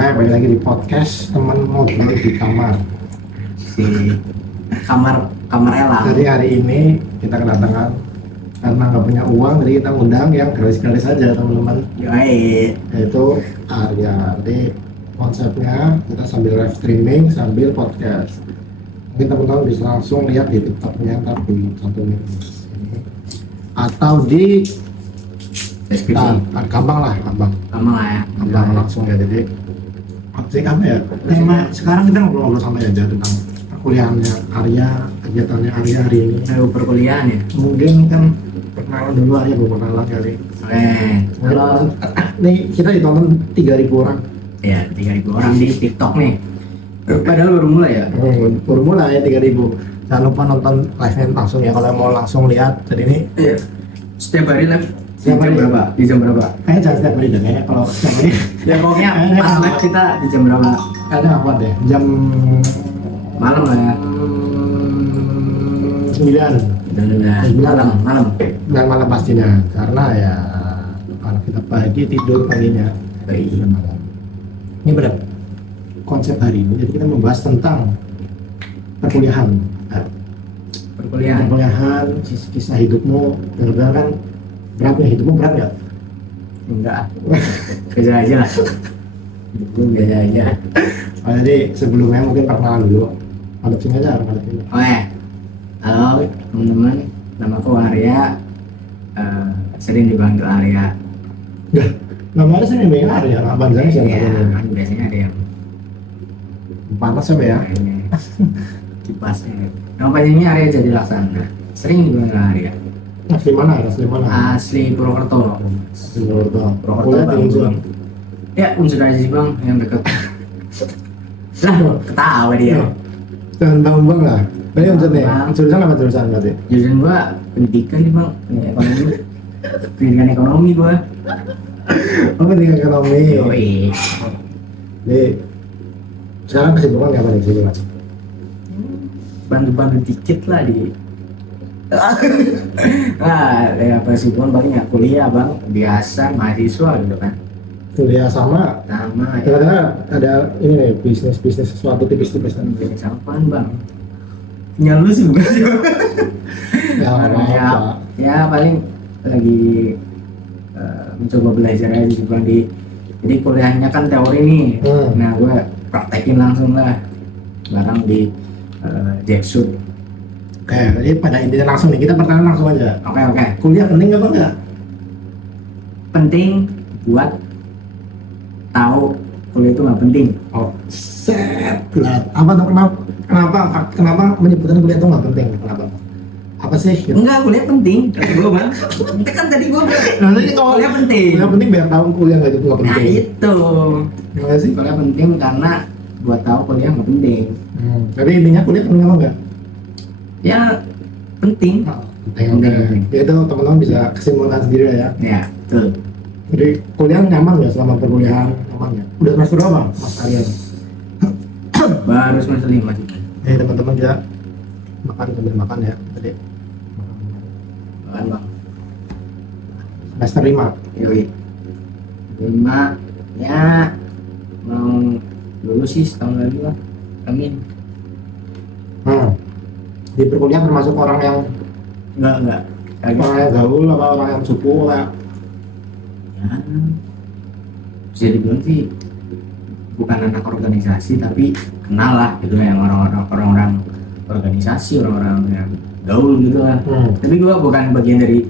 Oke, balik lagi di podcast teman ngobrol di kamar. Si kamar Elang. Jadi hari ini kita kedatangan karena nggak punya uang, jadi kita ngundang yang gratis-gratis aja teman-teman. Yoi. Yaitu Arya. Jadi konsepnya kita sambil live streaming sambil podcast. Mungkin teman-teman bisa langsung lihat di TikToknya tapi satu menit ini atau di Deskripsi. gampang lah, gampang Lama lah ya. langsung ya. Jadi apa ya tema sekarang kita ngobrol-ngobrol sama aja tentang perkuliahannya Arya, kegiatannya Arya hari ini. Ayo perkuliahan ya. Mungkin kan perkenalan dulu, Arya belum kenalan kali. Oke. Halo. Nih kita ditonton 3.000 orang. Ya 3.000 orang di TikTok nih. Padahal baru mulai ya. Baru mulai 3.000. Jangan lupa nonton live-nya langsung ya kalau mau langsung lihat. Jadi ini Iya. Setiap hari live. Setiap hari. berapa? Di jam berapa? kayaknya jangan setiap hari deh, kayaknya kalau setiap hari Ya pokoknya Kayaknya pas kalau- live kita di jam berapa? kayaknya nggak kuat deh. Jam Malam lah ya. 9 Malam. dan malam pastinya karena ya kalau kita pagi tidur paginya Iya. malam. Ini benar konsep hari ini. Jadi kita membahas tentang perkuliahan. Nah, Perkuliahan. perkuliahan, kisah hidupmu. Benar-benar kan berat ya, hidupmu berat nggak? Enggak. Kerja aja lah. Itu biasa aja. Oh, jadi sebelumnya mungkin perkenalan dulu. Hadap sini aja, hadap sini. Oke, halo teman-teman, namaku Arya. Sering dipanggil Arya. Namanya sih memang Arya, abang saya siapa Iya, namanya? kan biasanya ada yang Panas ya, Mbak ya? kayaknya kipasnya. Nama panjangnya Arya Jadi Laksana. Sering dipanggil Arya. Asli mana? Asli mana? Asli Purwokerto. Asli Purwokerto. Purwokerto Kuliah di Bang. Unsur. Ya unsur aja sih bang, yang deket. Lah, ketawa dia. Jangan bang lah. Ini unsur nih. Bang. Jurusan apa jurusan berarti? Jurusan gua pendidikan nih bang, ekonomi. Pendidikan ekonomi gua. Oh, pendidikan ekonomi. Yoi. Jadi sekarang kesibukan nggak apa nih kesibukan? Bantu-bantu dikit lah di ya kesibukan paling ya kuliah bang, biasa mahasiswa gitu kan. Kuliah sama. Sama ya. Kadang-kadang ada ini nih bisnis sesuatu tipis-tipis kan. Bisnis apaan bang? Punya lu sih bukan sih? Ya nggak ya, apa-apa. ya paling lagi mencoba belajar aja juga jadi kuliahnya kan teori nih. Nah gue praktekin langsung lah barang di Jackson. Oke, jadi pada intinya langsung nih kita pertanyaan langsung aja. Oke. Kuliah penting apa enggak? Penting buat tahu kuliah itu nggak penting. Oh, set. Apa tuh kenapa menyebutkan kuliah itu nggak penting? Kenapa? Apa sih? Gitu. Enggak, kuliah penting kata gue bang. Itu kan tadi gue bilang Nah, jadi kalau kuliah penting. kuliah penting biar tahu kuliah nggak itu nggak Nah penting. itu Gimana sih? kuliah penting karena buat tahu kuliah nggak penting. Jadi intinya kuliah penting apa enggak? Ya penting. Penting. Oke. Itu teman-teman bisa kesimpulan sendiri ya. Ya betul. Jadi kuliah nyaman nggak selama perkuliahan? Nyaman ya? Udah semester berapa, Mas Aryan? Baru semester 5 sih. Teman-teman ya makan sambil makan ya. Tadi Kan bang. semester 5. Yoi. 5 ya mau lulus sih setahun lagi lah. Amin. Di perkuliahan termasuk orang yang Enggak. orang yang gaul apa orang yang suku lah. Ya, bisa dibilang sih bukan anak organisasi tapi kenal lah gitu yang orang-orang organisasi, orang-orang yang gaul gitu lah. Tapi gua bukan bagian dari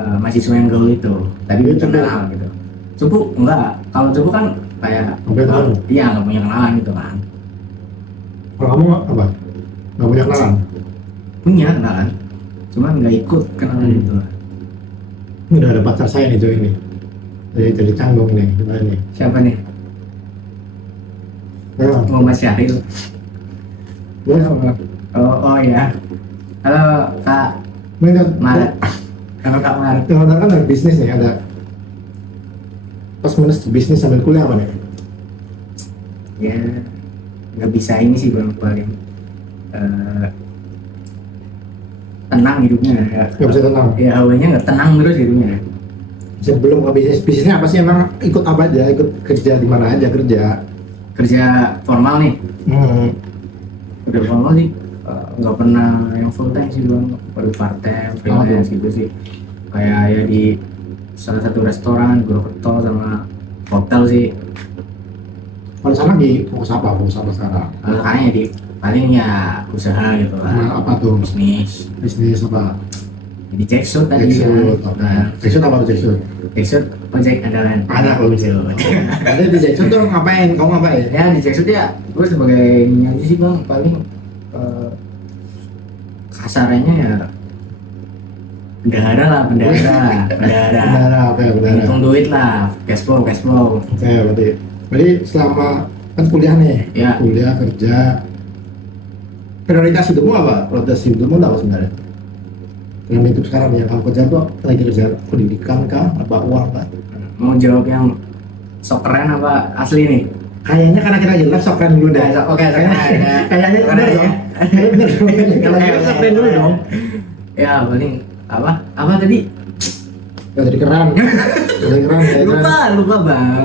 mahasiswa yang gaul itu. Tapi Itu gua kenal gitu. Cupu enggak. Kalau cupu kan kayak Oke, teman. iya nggak punya kenalan gitu kan. Kalau kamu apa? Nggak punya kenalan? Punya kenalan, cuman nggak ikut kenalan gitu lah. Ini udah ada pacar saya nih Joy ini. Jadi canggung nih, gimana nih? Siapa nih? Memang. Oh Mas Syahril. Oh ya. Halo Kak Maret. Halo Kak Maret. Yang kan ada bisnis nih, ada plus minus bisnis sambil kuliah apa nih? Ya nggak bisa ini sih bang, paling tenang hidupnya. Nggak bisa tenang. Ya hawanya nggak tenang terus hidupnya. Sebelum ke bisnisnya apa sih, emang ikut apa aja, ikut kerja di mana aja kerja? Kerja formal nih, Hmm. udah formal sih nggak pernah yang full time sih bang, baru part time freelance gitu sih, kayak ya di salah satu restoran Purwokerto sama hotel sih. Kalau sana di fokus apa sekarang? Kayaknya di paling ya usaha gitu lah, Apa tuh? bisnis Apa? di Jackshot tadi Jackshot, kan. oke. Jackshot apa tuh Jackshot? Jackshot ojek andalan. Ada ojek. Ada di Jackshot tuh ngapain? Kamu ngapain? Ya di Jackshot ya gue sebagai nyanyi sih bang, paling kasarannya ya bendahara, Benar, oke, benar. hitung duit lah, cash flow. Oke, berarti selama kan kuliah nih, Ya. kuliah kerja, prioritas hidupmu apa? Prioritas hidupmu apa sebenarnya? Dalam hidup sekarang yang kamu kerja tuh lagi kerja pendidikan kah, apa uang kah? Mau jawab yang sok keren apa asli nih? Kayaknya karena kita jelas sok keren dulu deh. Oke, Kayaknya bener dong. Kayaknya bener dong. Kalau kita sok keren dulu dong. Ya paling apa tadi? Ya jadi keren. Jadi keren. Lupa bang.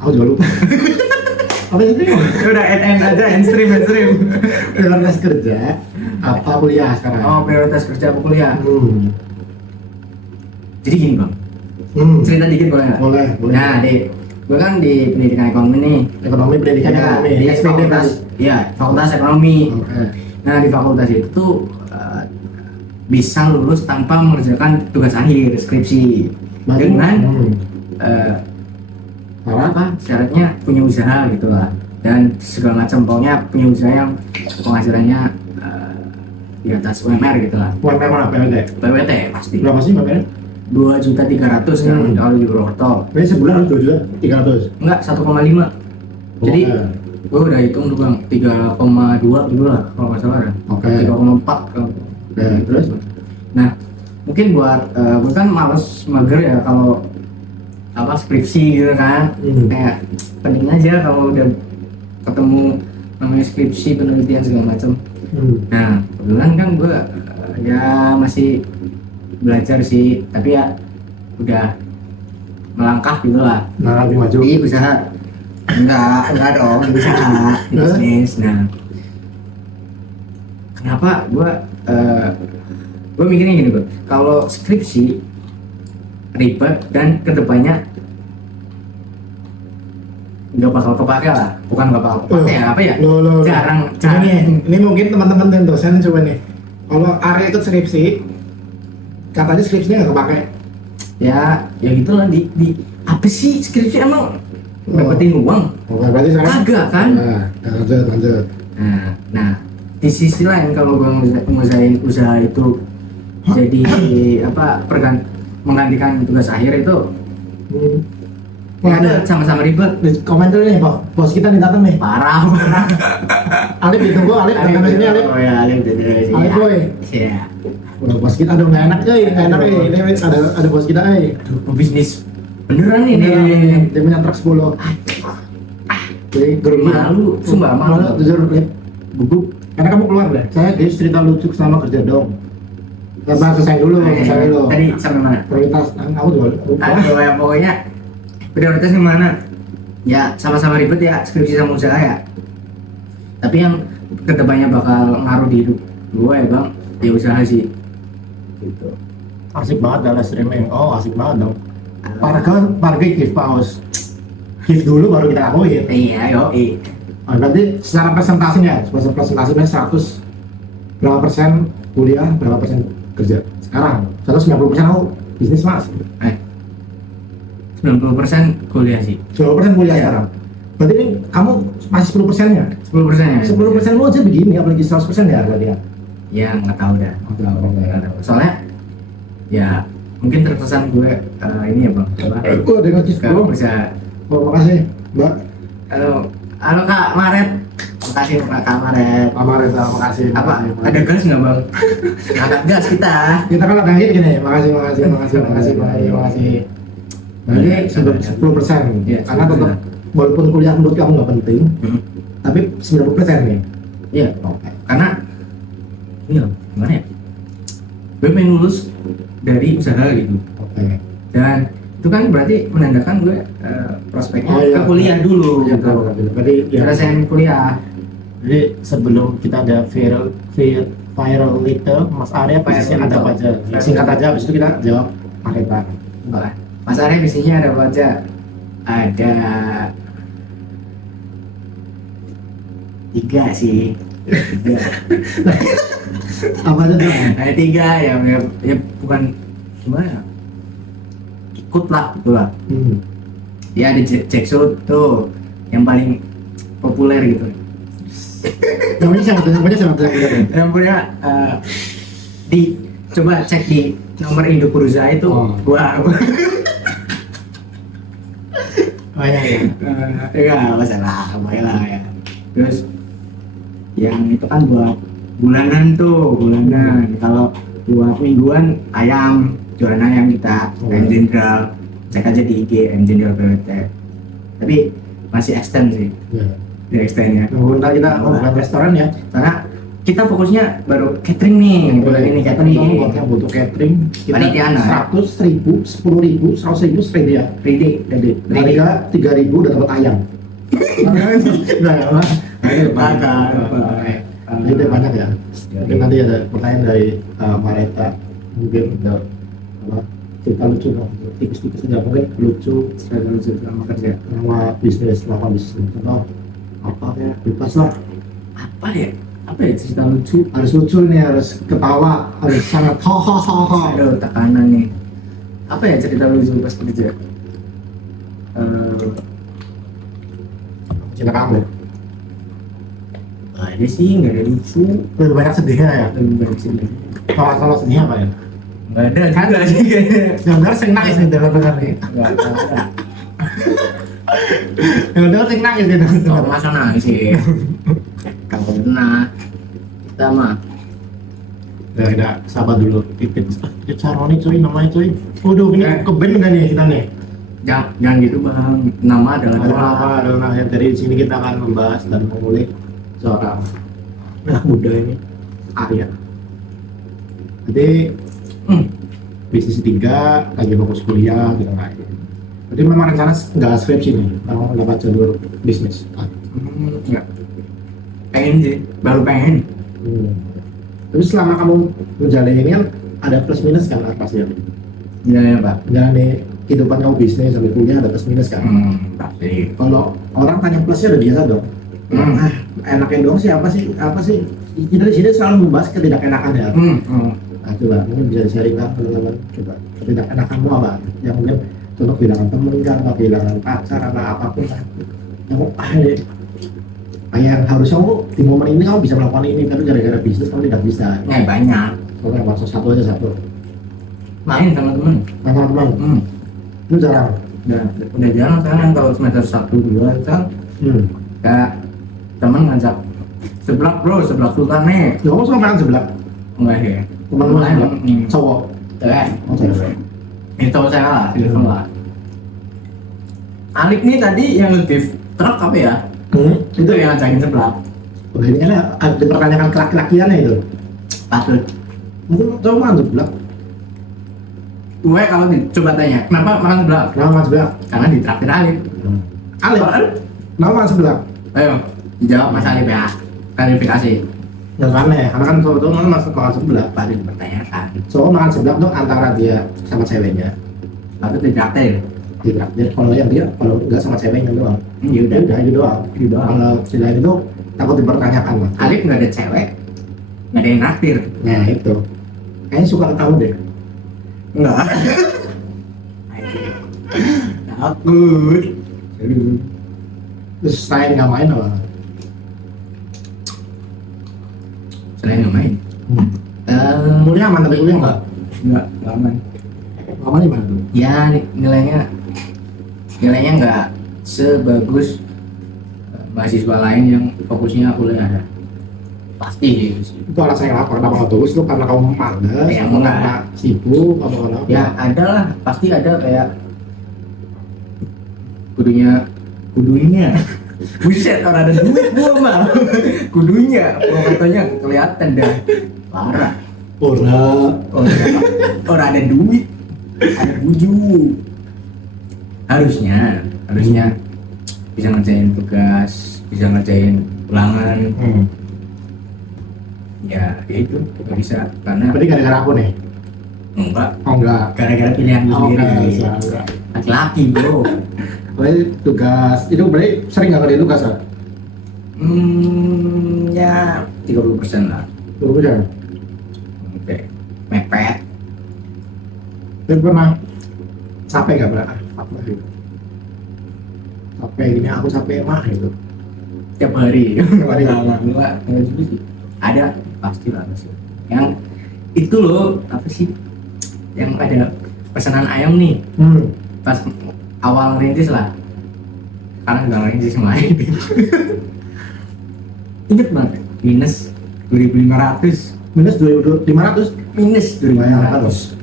Aku juga lupa. Apa itu? Udah end aja, end stream. Prioritas kerja apa kuliah sekarang? Oh, prioritas kerja apa kuliah? Jadi gini bang, cerita dikit boleh nggak? Boleh. Nah, gue kan di pendidikan ekonomi nih. Ekonomi, pendidikan Ya, ekonomi. di SPD fakultas, tadi. iya fakultas ekonomi. Oke. Nah di fakultas itu bisa lulus tanpa mengerjakan tugas akhir skripsi dengan syaratnya punya usaha gitu lah, dan segala macam, pokoknya punya usaha yang penghasilannya di atas UMR gitu lah. UMR mana? PWT pasti Berapa sih UMR? 2.300.000 kan kalau di Purwokerto. Ini sebulan 2.300.000. Enggak, 1,5. Jadi gue udah hitung tuh bang, 3,2 gitu lah kalau nggak salah ya. Oke. 3,4 kalau Terus? Nah mungkin buat gue kan males mager ya kalau apa skripsi gitu kan. Kayak penting aja kalau udah ketemu namanya skripsi, penelitian segala macam. Nah kebetulan kan gue ya masih belajar sih, tapi ya udah melangkah gitu lah. Nah, lebih maju. Di usaha enggak dong, di usaha, di bisnis. Nah kenapa gue mikirnya gini bro, kalau skripsi ribet dan kedepannya nggak bakal kepake lah, bukan nggak bakal kepake ya, apa ya, jarang. Ini mungkin teman-teman dan dosen coba nih, kalau Arya ikut skripsi katanya skripsinya nggak kepake. Ya gitu lah, di apa sih skripsi emang dapetin uang? Berarti sekarang Kagak kan? Lanjut. Nah di sisi lain kalau gue ngusahain usaha itu jadi apa, menggantikan tugas akhir itu Wah, ada sama-sama ribet. komentar nih, bos kita nih datang nih. Parah. Alif ditunggu, Alif datang ke sini, Alif. Oh ya, Alif udah dari sini. Alif boy. Iya. Udah bos kita dong, nggak enak ini ada bos kita Aduh, pebisnis beneran ini. Dia punya truk 10. Jadi Malu, sumpah malu. Jujur, Lip. Gugup. Karena kamu keluar deh. Saya dia cerita lucu sama kerja dong. Kita selesai dulu. Tadi sampai mana? Prioritas, aku juga lupa. Aduh, ya pokoknya prioritasnya mana? Ya sama-sama ribet ya, skripsi sama usaha ya. Tapi yang kedepannya bakal ngaruh di hidup gue ya bang, ya usaha sih. Gitu. Asik banget dalam streaming. Oh, asik banget dong. Parga give pause. Give dulu baru kita lakuin. Iya, yoi. Berarti secara presentasinya 100 berapa persen kuliah, berapa persen kerja? Sekarang 190% aku bisnis mas. 90% kuliah sih. 10% kuliah sekarang. Berarti ini kamu masih 10%-nya? 10% ya? 10% lu aja begini, apalagi 100% ya berarti ya? Ya nggak tahu dah. Nggak tahu. Soalnya ya mungkin terkesan gue ini ya bang. Gue ada ngajis Kalau bro. bisa. Oh, makasih mbak. Halo Kak Maret. Makasih Kak Maret. Makasih. Apa? Ada gas nggak bang? Nggak ada gas kita. Kita kan ada gini. Makasih. Berarti 10%. Iya, Karena tetap walaupun kuliah menurut kamu nggak penting, tapi 90% nih. Iya. Karena ini loh, gimana ya? Gue pengen lulus dari usaha gitu. Oke. Dan itu kan berarti menandakan gue prospeknya Oh, iya. ke kuliah dulu Ya, gitu. berarti ya. Ngerasain kuliah. Jadi sebelum kita ada viral leader, Mas Arya bisnisnya ada apa aja? Singkat aja, habis itu kita jawab paketan. Enggak. Mas Arya bisnisnya ada apa aja? Ada 3 sih. 3. Apa aja tuh? Ada 3 ya bukan gimana ya? Ikut lah gitu lah. Ya ada Jackson tuh yang paling populer gitu. Namanya siapa tuh? Yang punya coba cek di nomor induk perusahaan itu Oh. gua Oh iya ya. enggak masalah lah ya. Terus yang itu kan buat bulanan tuh, bulanan. Kalau buat mingguan ayam, jualan ayam kita, Oh. ayam jenderal. Cek aja di IG ayam jenderal PWT. Tapi masih extend sih, Ya. di extendnya. Bentar kita bukan restoran ya. Karena kita fokusnya baru catering nih, bulan ini catering. Teman-teman buat yang butuh catering, kita Panitiaan lah, ya. 100.000, 10.000, 100.000 straight ya. Ready. Harga 3.000 udah dapat ayam. Nah, ya, Mas. Ini banyak ya. Mungkin nanti ada pertanyaan dari Mareta, mungkin ada apa cerita lucu dong, tipis-tipis aja mungkin lucu Sama kerja. sama bisnis, lakukan bisnis. Contoh apa ya, bebas lah. Apa ya cerita lucu? Harus lucu nih, harus ketawa, harus sangat ho. Aduh, tekanan nih. Apa ya cerita lucu pas kerja? Cinta kamu. Nggak ada sih, nggak ada lucu. Lebih banyak sedihnya ya. Lebih banyak sih. Kalau sedihnya apa ya? Nggak ada juga sih kayaknya. Yang benar sing nangis nih dengar nih. Nggak ada. Yang benar sing nangis nih Kalau dengar. masa nangis sih. Kalau pernah kita mah Udah, sabar dulu. Pipit Caroni cuy, namanya cuy. Waduh, ini ke band nggak nih kita nih? jangan gitu bang. Nama adalah doa. Dari sini kita akan membahas dan mengulik seorang anak muda ini, Arya. Jadi bisnis 3, lagi fokus kuliah gitu kan. Jadi memang rencana nggak skripsi nih, mau dapat jalur bisnis. Enggak. Pengen sih, baru pengen. Tapi selama kamu menjalani ini kan ada plus minus kan pasti ya. Iya ya pak. Menjalani kehidupan kamu bisnis sampai kuliah ada plus minus kan. Pasti. Kalau orang tanya plusnya udah biasa dong. Enaknya dong sih apa sih? Kita di sini selalu membahas ketidakenakan ya. Nah, coba mungkin bisa sharing kan teman-teman, coba ketidakenakanmu apa? Yang mungkin contoh kehilangan temen kan, atau kehilangan pacar atau apapun lah. Yang harusnya kamu di momen ini kamu bisa melakukan ini, tapi gara-gara bisnis kamu tidak bisa. Banyak. Kalau yang masuk satu aja satu. Main sama temen. Teman-teman, itu jarang. Udah jarang sekarang kalau semester 1, 2 kan kayak temen ngajak seblak bro, seblak sultan nih. Ya kamu sama makan sebelah, Enggak ya. teman-teman sebelah, cowok. Cewek. Oh cewek. Itu saya lah, telepon lah. Alik nih tadi yang nge-give truk apa ya? Itu yang ngajakin seblak. Udah ini kan dipertanyakan kelaki-lakiannya itu. Patut. Mungkin cowok makan sebelah, Gue kalau coba tanya, kenapa makan seblak? kenapa makan sebelah? Karena ditraktir Alik. Alif, kenapa makan sebelah? Ayo, dijawab Mas Alif ya. Klarifikasi. Yang aneh, karena kan cowok-cowok makan sebelah. Patut dipertanyakan. Cowok makan sebelah tuh antara dia sama ceweknya. Patut ditraktir. Ditraktir, kalau yang dia, kalau enggak sama ceweknya doang. Ya udah. Udah itu doang. Kalau si lain itu takut dipertanyakan lah. Alif nggak ada cewek, nggak ada yang naktir. Nah itu, kayaknya suka ke kamu deh. Enggak. Takut. Terus selain nggak main apa? Selain nggak main. Kuliah aman tapi kuliah nggak? Nggak aman. Aman di mana tuh? Ya nilainya nggak sebagus mahasiswa lain yang fokusnya kuliah ya. Pasti sih. Itu alasan yang lapor, kenapa nggak bagus itu karena kamu malas, Ya, kamu enggak. nggak sibuk, kamu kenapa? Ya ada lah, pasti ada kayak kudunya buset orang ada duit gua mah kudunya katanya kelihatan dah parah Ora, orang ada duit ada 7. Harusnya bisa ngerjain tugas, bisa ngerjain ulangan. Ya itu nggak bisa karena Berarti gara-gara aku nih? enggak Oh enggak. gara-gara pilihan lu Oh, enggak, sendiri. enggak. Laki-laki bro. Berarti tugas, itu berarti sering nggak ngerjain tugas kan? Ya 30% lah. Dulu aja. Oke. Mepet. Tapi pernah capek nggak pernah? Apa gitu? Capek gini, aku capek mah gitu. Tiap hari. hari. Enggak juga sih. Ada pasti lah pasti. Yang itu loh apa sih? Yang ada pesanan ayam nih. Pas awal rintis lah. Sekarang udah rintis main. Ingat banget minus 2.500. Minus 2.500. Minus 2.500.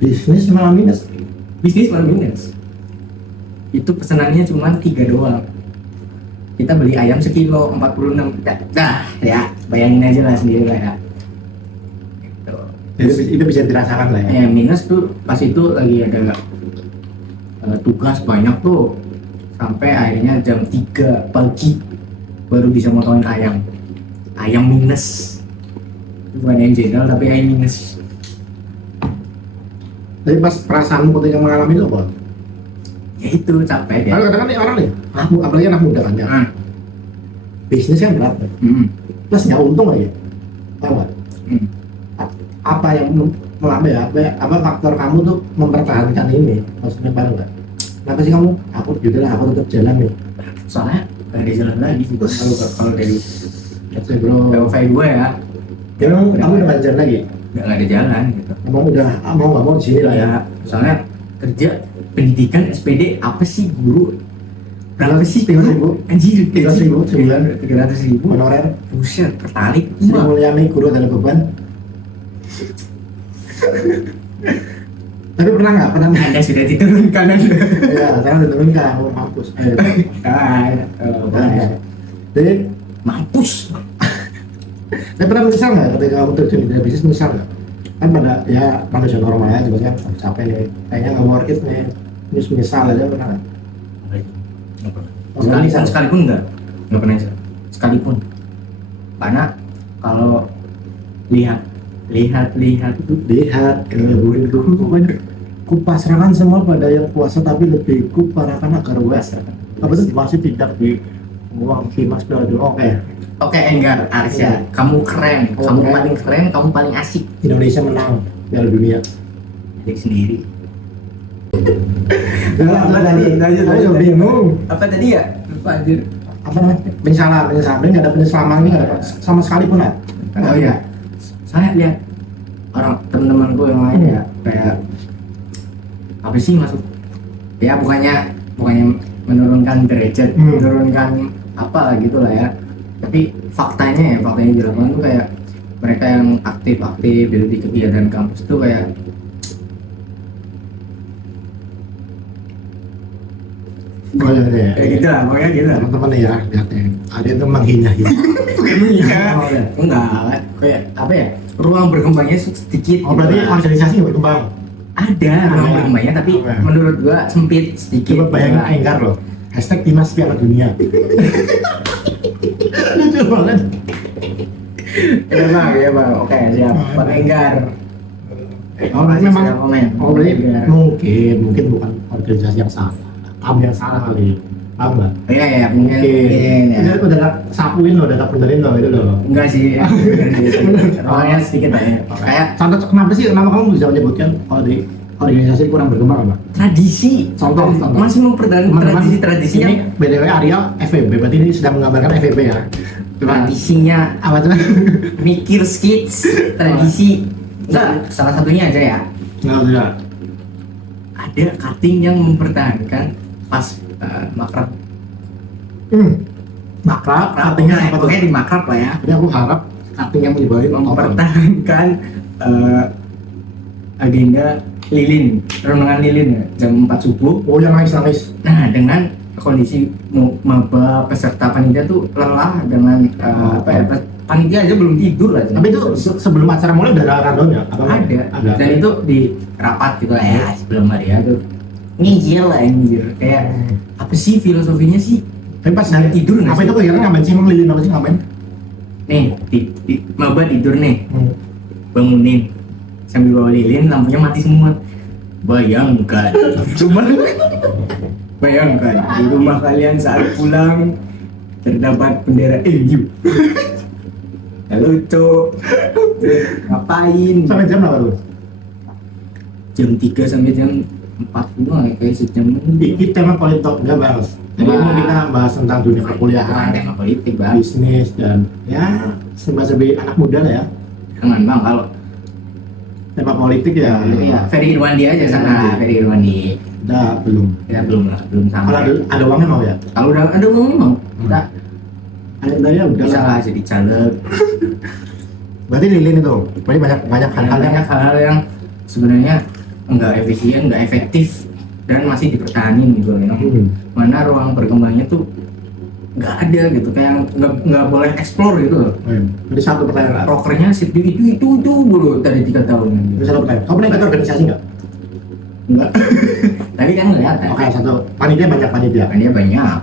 Bisnis malah minus. Bisnis malah minus. Itu pesanannya cuma 3 doang. Kita beli ayam sekilo 46. Nah, ya bayangin aja lah sendiri lah ya. Gitu. Jadi itu bisa dirasakan lah ya. Ya minus tuh pas itu lagi ada tugas banyak tuh sampai akhirnya jam 3 pagi baru bisa motongin ayam minus, bukan ayam jenderal tapi ayam minus. Tapi pas perasaanmu ketika mengalami itu apa? Ya itu capek ya. Kalau kadang-kadang nih orang nih, apalagi anak muda kan ya. Bisnis kan berat, plus nggak untung lagi. Tahu nggak? Apa yang apa faktor kamu tuh mempertahankan ini? Maksudnya paham nggak? Kenapa sih kamu? Aku tetap jalan nih. Soalnya gak ada jalan lagi sih kalau dari Oke bro. POV gue ya. Emang kamu udah jalan lagi? Gak ada jalan gitu. Emang udah mau nggak mau di sini lah ya. Ya soalnya kerja pendidikan SPD apa sih guru? Berapa sih? 3.000. Anjir, 300.000. 300.000. Honorer. Buset, pertarik. Sri Mulyani guru adalah beban. Tapi pernah nggak? Anda sudah diturunkan Anda. Ya, sekarang udah turunkan, aku mampus. Jadi, Mampus. saya pernah menyesal nggak ketika kamu terjun di bisnis, menyesal nggak? Kan pada ya manusia normal aja juga kan, capek nih, kayaknya nggak worth it nih, terus menyesal aja pernah nggak? Sekalipun enggak pernah nyesal. Sekalipun. Karena kalau lihat keburuku, kupasrahkan semua pada yang kuasa, tapi lebih kuparahkan agar kuasa. Apa itu masih tidak di uang Mas dulu? Oke, Enggar, Arsya, kamu keren, Oh, kamu keren. paling keren, kamu paling asik. Indonesia menang Piala Dunia. Diri sendiri. Apa tadi? Saya bingung. Apa tadi ya? Lupa anjir. Apa namanya? Penyesalan, ini nggak ada penyesalan ini nggak ada sama sekali pun ya. Oh iya. Saya lihat orang teman-temanku yang lain ya kayak apa sih maksud? Ya bukannya menurunkan derajat, menurunkan apa gitu lah ya. Tapi faktanya di lapangan tuh kayak mereka yang aktif di kegiatan kampus tuh kayak Oh iya. kayak gitu lah, pokoknya gitu lah. Teman-teman nih ya, lihat ya. Ada itu menghina-hina. Iya. Oh, iya. Enggak, kayak apa ya? Ruang berkembangnya sedikit. Oh berarti organisasi nggak berkembang. ada ruang berkembangnya tapi Oke. menurut gua sempit sedikit. Coba bayangin Enggar loh. Hashtag Timnas Piala Dunia. Lucu banget. Ya bang, oke siap. Buat Enggar. Oh memang. Komen. Oh berarti Enggar. mungkin bukan organisasi yang salah. Kamu yang salah kali. Paham nggak? Iya mungkin ya. Itu udah tak sapuin loh, udah tak benerin loh itu loh. Enggak sih. Orangnya sedikit aja. Kayak Contoh kenapa kamu bisa menyebutkan kalau di organisasi kurang berkembang apa? tradisi. Contoh. Masih mempertahankan Teman-teman, tradisinya. Ini BTW Arya FVB, berarti ini sedang menggambarkan FVB ya. Tradisinya Apa tuh? mikir skits tradisi. Enggak, salah satunya aja ya. Nggak. Ada cutting yang mempertahankan pas makrab. Makrab, artinya apa tuh? Pokoknya di makrab lah ya. Jadi aku harap cutting yang dibawain Mempertahankan agenda lilin, renungan lilin ya, jam 4 subuh. Oh yang nangis. Nah, dengan kondisi maba peserta panitia tuh lelah dengan panitia aja belum tidur lah. Tapi itu sebelum acara mulai udah ada rundown ya? Apa ada. Dan itu di rapat gitu lah ya sebelum hari itu. Ngijil lah anjir. Kayak apa sih filosofinya sih? Tapi pas Nanti tidur nggak apa sih? itu kegiatan ngapain sih? Emang lilin apa sih ngapain? Nih, maba tidur nih, bangunin sambil bawa lilin, lampunya mati semua. Bayangkan, bayangkan di rumah kalian saat pulang terdapat bendera MU. Halo cok, ngapain? Sampai jam berapa tuh? Jam 3 sampai jam 4 kayak sejam. Ini tema politik enggak bahas. Jadi ini kita bahas tentang dunia perkuliahan, tema politik bang. bisnis dan ya serba-serbi anak muda lah ya. Jangan bang kalau Tema politik ya. ya Ferry Irwandi aja sana, Ferry Irwandi. Udah belum. Ya belum lah, belum Kalau sampai. ada uangnya mau ya? Kalau udah ada uang mau kita Ada ya udah bisa lah. lah jadi caleg. Berarti lilin itu. Berarti banyak hal-hal yang Banyak hal-hal yang sebenarnya nggak efisien, nggak efektif dan masih dipertahanin gitu ya. Mana ruang berkembangnya tuh nggak ada gitu, kayak nggak boleh explore gitu loh. Jadi satu pertanyaan. Prokernya sih itu dulu dari 3 tahun. Jadi satu pertanyaan. Kamu pernah ikut organisasi nggak? Enggak. Tapi kan ngeliat ya. Oke, satu. Panitia banyak panitia. Dia banyak.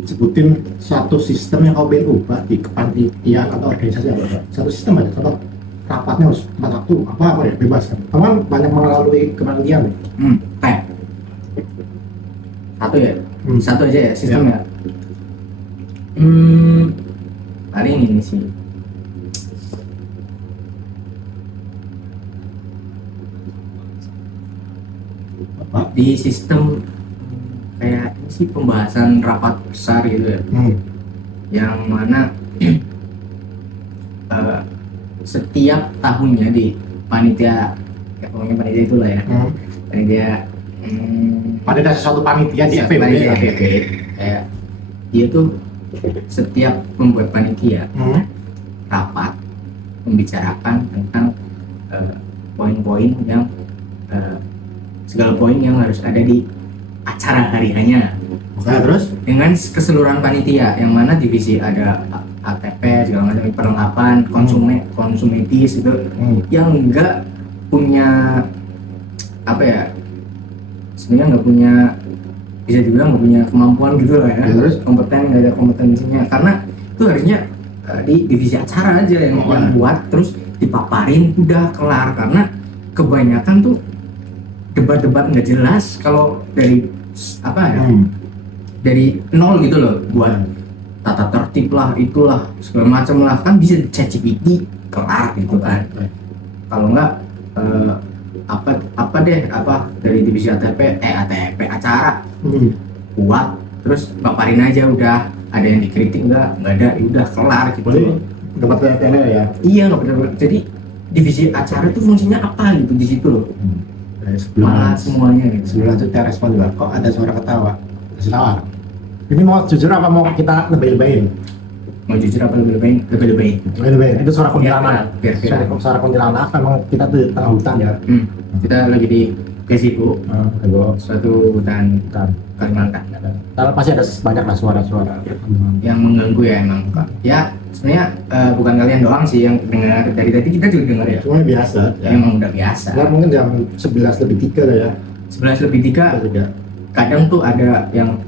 Sebutin satu sistem yang kau pengen ubah di kepanitiaan atau organisasi apa? Satu sistem aja. Contoh rapatnya harus tepat waktu. Apa ya? Bebas kan. Kamu kan banyak melalui kepanitiaan nih. Kayak satu ya. Satu aja ya sistemnya. Paling ini sih. Apa? Di sistem kayak ini sih pembahasan rapat besar gitu ya, yang mana setiap tahunnya di panitia, ya pokoknya panitia itulah ya, panitia Panitia sesuatu panitia di FEB. panitia FEB, kayak dia tuh setiap membuat panitia rapat membicarakan tentang poin-poin yang segala poin yang harus ada di acara hari-harinya. Oke, terus? Dengan keseluruhan panitia, yang mana divisi ada ATP segala macam perlengkapan konsumetis itu yang enggak punya apa ya, sebenarnya nggak punya, bisa dibilang nggak punya kemampuan gitu lah ya, Terus? kompeten, nggak ada kompetensinya, karena itu harusnya di divisi acara aja yang buat, terus dipaparin udah kelar. Karena kebanyakan tuh debat-debat nggak jelas kalau dari apa ya, dari nol gitu loh, buat tata tertib lah, itulah segala macam lah, kan bisa ChatGPT kelar gitu kan. Kalau nggak apa dari divisi ATP acara buat, terus paparin aja udah, ada yang dikritik nggak ada, ya udah kelar gitu. Jadi dapat perhatiannya ya. Iya, nggak benar. Jadi divisi acara itu fungsinya apa gitu di situ loh. Malah semuanya gitu. Sebelum lanjut kita respon juga. Kok ada suara ketawa? Kasih tahu. Ini mau jujur apa mau kita lebih-lebihin? Mau jujur apa lebih-lebihin? Lebih-lebihin. Itu suara kuntilanak. Biar viral. Suara kuntilanak. Memang kita tuh di tengah hutan ya. Kita lagi di Gesibu, suatu hutan Hutan. Kalimantan. Kalau pasti ada banyak lah suara-suara. Yang mengganggu ya emang. Ya sebenarnya bukan kalian doang sih yang dengar, dari tadi kita juga dengar ya. Semuanya biasa. Ya, emang udah biasa. Ya, mungkin jam 11:03 lah ya. 11:03 Juga. kadang tuh ada yang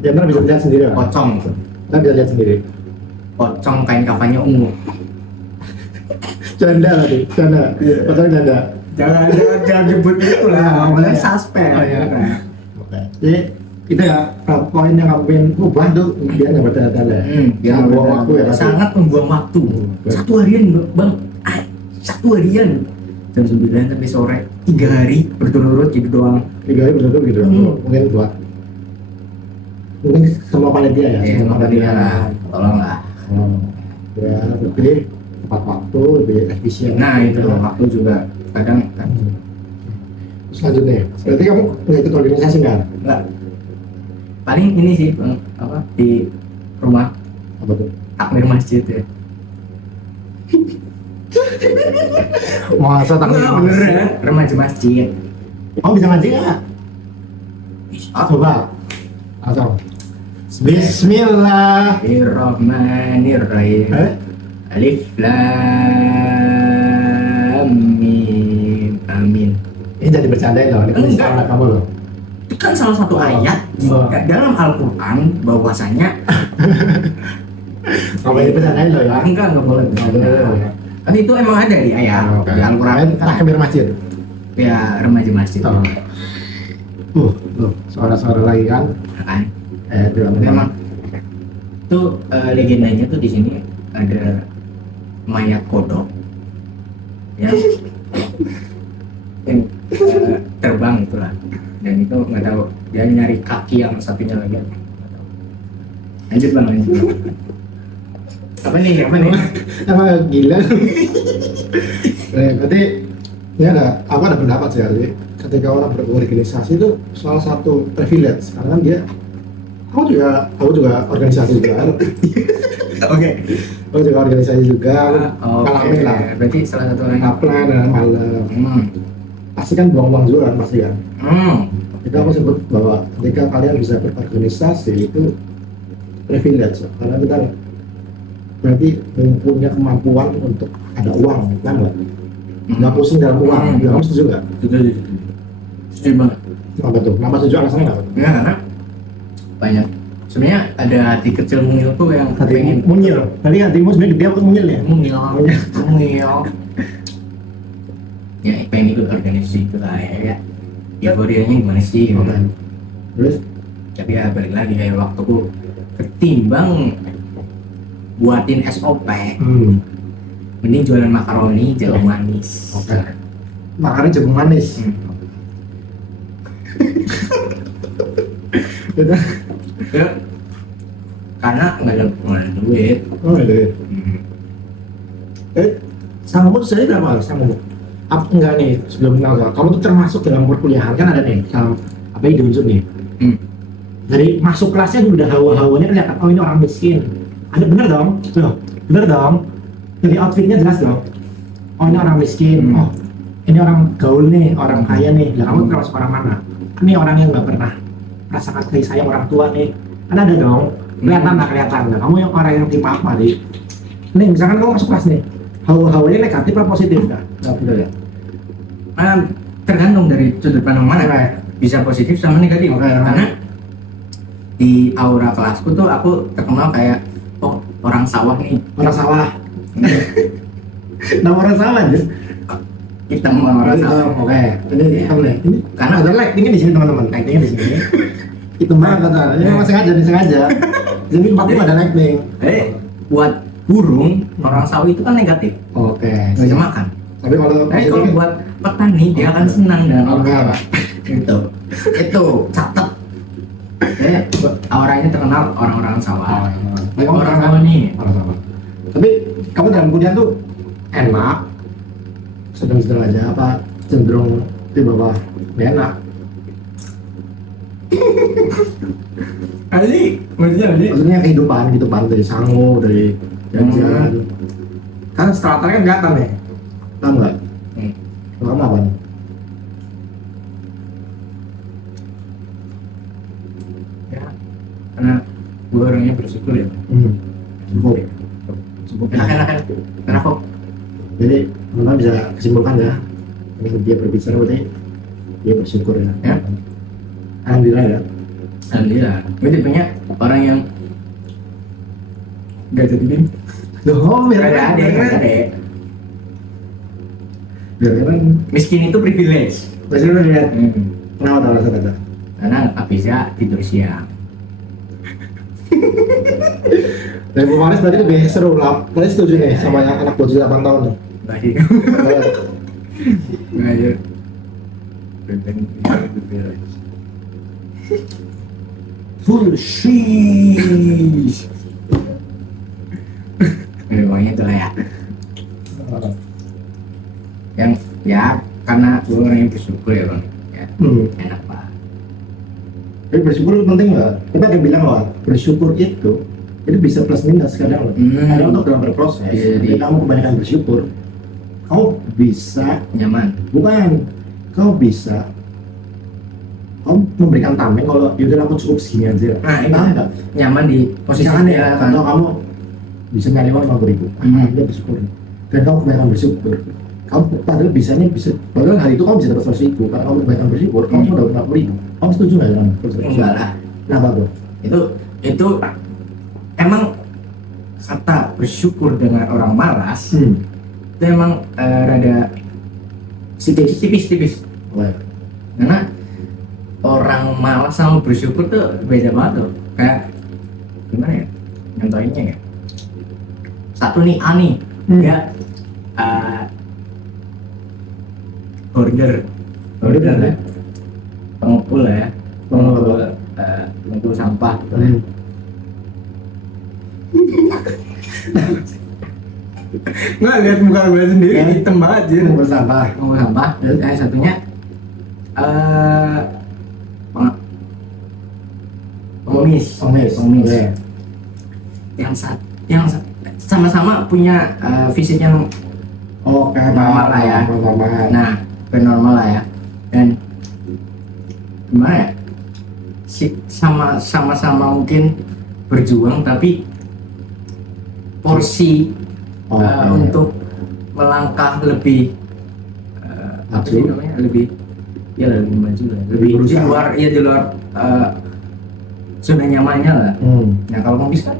Ya benar bisa lihat sendiri lah. pocong, Kita bisa lihat sendiri. pocong kain kafannya ungu. Canda tadi. Canda. Pocong canda. Jangan nyebut itu lah, boleh. suspek. Oh, iya. Oke. Jadi itu ya poin yang aku pengen ubah tuh biar nggak bertele-tele. Biar Sangat buang benar- waktu ya. sangat membuang waktu. Satu harian bang, satu harian jam 9 sampai sore, 3 hari berturut-turut gitu doang. 3 hari betul gitu. Mungkin buat mungkin semua panitia ya. Ya sama dia lah, tolong lah. Ya lebih tepat waktu, lebih efisien. Nah itu waktu juga kadang kan Selanjutnya, berarti kamu nggak ikut organisasi nggak? enggak. Paling ini sih Bang, apa di rumah Apa tuh? takmir masjid ya. Masa takut? Bener, remaja masjid. Kamu bisa ngaji nggak? Bisa. Coba. Langsung. Bismillah. Bismillahirrahmanirrahim. Alif lam mim. Amin. Ini jadi bercandain loh, ini Enggak. salah kamu loh. Itu kan salah satu ayat dalam Al-Qur'an bahwasanya Kamu ini bercandain loh ya. enggak boleh. Kan itu emang ada di ayat di Al-Qur'an Kan takbir masjid. ya remaja masjid. Oh. Tuh, suara-suara lagi kan. Kan? Itu Memang tuh legendanya tuh di sini ada mayat kodok yang terbang itulah, dan itu nggak tahu dia nyari kaki yang satunya lagi. Lanjut bang, lanjut bang. Apa nih emang gila. Berarti ini aku ada pendapat sih Ali. Ketika orang berorganisasi itu salah satu privilege karena kan dia aku juga organisasi juga. Oke. Aku juga organisasi juga. Ngalamin lah. Berarti salah satu orang Kaplan dan malam. Pasti kan buang-buang juga kan pasti kan. Itu aku sebut bahwa ketika kalian bisa berorganisasi itu privilege karena kita berarti punya kemampuan untuk ada uang kan nggak pusing dalam uang. Kamu setuju nggak? Setuju banget. Apa tuh? Kenapa setuju alasannya nggak? Ya karena banyak sebenarnya ada hati kecil mungil tuh yang pengen Mungil. Tadi hatimu sebenarnya gede apa mungil ya? mungil. Ya pengen ikut organisasi itu lah ya. Euforianya gimana sih? Gitu. Terus? Tapi ya balik lagi kayak waktuku ketimbang buatin SOP, mending jualan makaroni jagung manis. Oke. Makannya jagung manis. Ya, karena nggak ada duit. Oh iya. Sanggup tuh sendiri berapa sanggup? Apa enggak nih sebelum kenal kamu tuh termasuk dalam perkuliahan kan ada nih sama apa ini diunsur nih. Dari masuk kelasnya udah hawa-hawanya kelihatan oh ini orang miskin. Ada bener dong? Loh, bener dong? Dari outfitnya jelas dong. Oh ini orang miskin. Oh ini orang gaul nih, orang kaya nih. Lah kamu termasuk orang mana? Ini orang yang nggak pernah merasakan kasih sayang orang tua nih. Kan ada dong. Kelihatan lah kelihatan. Nah, kamu yang orang yang tipe apa nih? Nih misalkan kamu masuk kelas nih, hawa-hawanya negatif atau positif nggak? Nggak bener ya? Tergantung dari sudut pandang mana. Bisa positif sama negatif. Karena di aura kelasku tuh aku terkenal kayak oh orang sawah nih. Orang sawah. Nama orang sawah aja. Hitam orang sawah. Oke. Ini hitam nih. Ini Karena ada lightingnya di sini teman-teman. Lightingnya di sini. Hitam banget kata. Ini memang sengaja. Jadi tempatnya ada lighting. Buat burung orang sawah itu kan negatif. Oke. Nggak bisa makan. Tapi kalau Tapi kalau buat petani dia akan senang dan Oke, Pak. itu catat. Auranya terkenal orang-orang sawah. Orang sawah nih. Orang sawah. Tapi kamu dalam kuliah tuh enak, sedang-sedang aja apa cenderung di bawah enak? Maksudnya kehidupan dari sangu, dari jajan. Kan strata kan kelihatan nih, tahu nggak? Kalau kamu apa? Ya, karena gue orangnya bersyukur ya. Cukup. Enak-enak. Kenapa? Jadi teman-teman bisa kesimpulkan ya, dengan dia berbicara berarti dia bersyukur ya. Ya. Alhamdulillah ya. Alhamdulillah. Gue tipenya orang yang gak jadi ini. Loh, biar Gak ada. Biar keren. Miskin itu privilege. Masih udah lihat. Kenapa tahu rasa kata? Karena nggak bisa tidur siang. Dari Manis berarti lebih seru lah. Kalian setuju nih sama yang anak bocil 8 tahun nih? Nggak sih. Nggak aja. Full sheesh. Pokoknya itu lah ya. Yang ya karena gue orang yang bersyukur ya bang. Ya, enak pak. Tapi bersyukur itu penting nggak? Kita kan bilang loh, bersyukur itu bisa plus minus kadang loh. Kadang untuk dalam berproses, jadi kamu kebanyakan bersyukur, kamu bisa Nyaman. bukan, kamu bisa kamu memberikan tameng kalau yaudah aku cukup segini aja. Nah, Nah, ini enggak. nyaman di posisi Misalkan dia ya, kan. kalau kamu bisa nyari uang 50.000, udah bersyukur. Dan kamu kebanyakan bersyukur. Kamu padahal bisa, padahal hari itu kamu bisa dapat 100.000, karena kamu kebanyakan bersyukur, kamu cuma dapat 50.000. Kamu setuju nggak dengan Enggak lah. Kenapa tuh? Itu emang kata bersyukur dengan orang malas itu emang rada tipis. Wah, Karena orang malas sama bersyukur tuh beda banget tuh. Kayak gimana ya contohnya ya, satu nih A nih dia border ya, pengepul lah ya, pengepul sampah gitu lah. Nggak lihat muka gue sendiri hitam banget sih. Pengepul sampah. Pengepul sampah. Terus yang satunya pengemis. Iya. Yang sama-sama punya fisik yang Oh, kayak normal lah ya. Normal. Nah, normal lah ya. Dan gimana ya? Sama-sama mungkin berjuang tapi porsi Oke. untuk melangkah lebih apa sih Maju. namanya, lebih maju lah, lebih di berusaha. luar zona nyamannya lah. Nah kalau mau bisa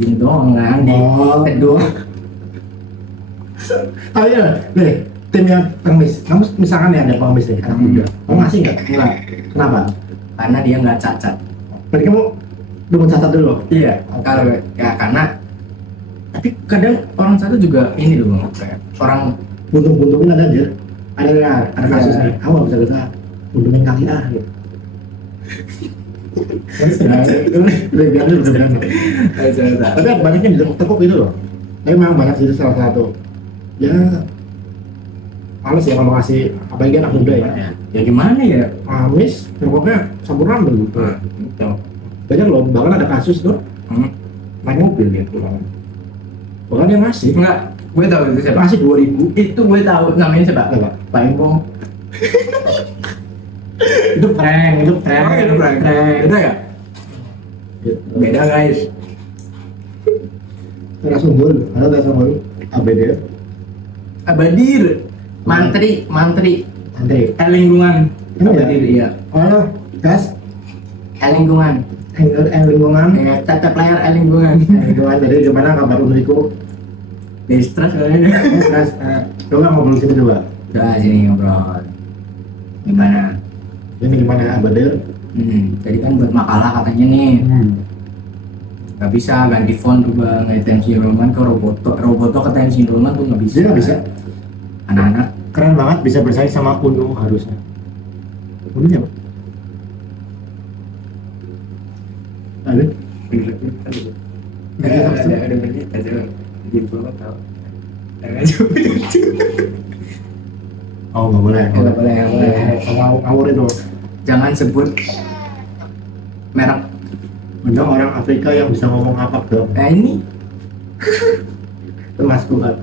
gini doang kan di Oh. doang. Oh iya, nih tim yang pengemis. Kamu misalkan ya ada pengemis nih, anak muda. Kamu ngasih nggak? Enggak. Kenapa? Karena dia nggak cacat. Berarti kamu mau catat dulu. Iya, kalau ya karena tapi kadang orang satu juga ini loh Bang, kayak orang Buntung-buntungin ada aja. Ada kasus Iya. nih. Kamu nggak bisa kita buntungin kaki gitu. Udah bilang. Tapi banyaknya di tekuk itu loh. Tapi memang banyak sih itu salah satu. Ya, males ya kalau ngasih apalagi anak muda ya. ya gimana ya. Amis, pokoknya campuran dulu. Gitu. Banyak loh, bahkan ada kasus tuh naik mobil dia pulang. Bahkan dia masih Enggak, gue tahu itu siapa. masih 2.000. Itu gue tahu namanya siapa. Apa? Pak Embong. Itu prank. Itu prank. Beda ya? Beda guys. Teras unggul, ada teras unggul. ABD, Abadir. Mantri. Andri. Lingkungan. Ini ya? Abadir iya. Oh, gas, Lingkungan. lingkungan. Tetap layar lingkungan. Lingkungan jadi gimana kabar Ulriku? Distress kayaknya. Gas, coba ngobrol sini coba. Udah sini ngobrol. Gimana? Ini gimana ABD? Tadi kan buat makalah katanya nih. Gak bisa ganti font juga nge-tensi enrollment ke Roboto ke tensi enrollment tuh gak bisa. Dia nggak bisa. Anak-anak Keren banget bisa bersaing sama Uno harusnya. Uno siapa? Ada? ada menit aja di bawah tau. Oh nggak boleh. Nggak boleh. Ngawurin dong. Jangan sebut merek. Bener orang Afrika yang bisa ngomong apa dong? Nah ini Itu Mas Kuat.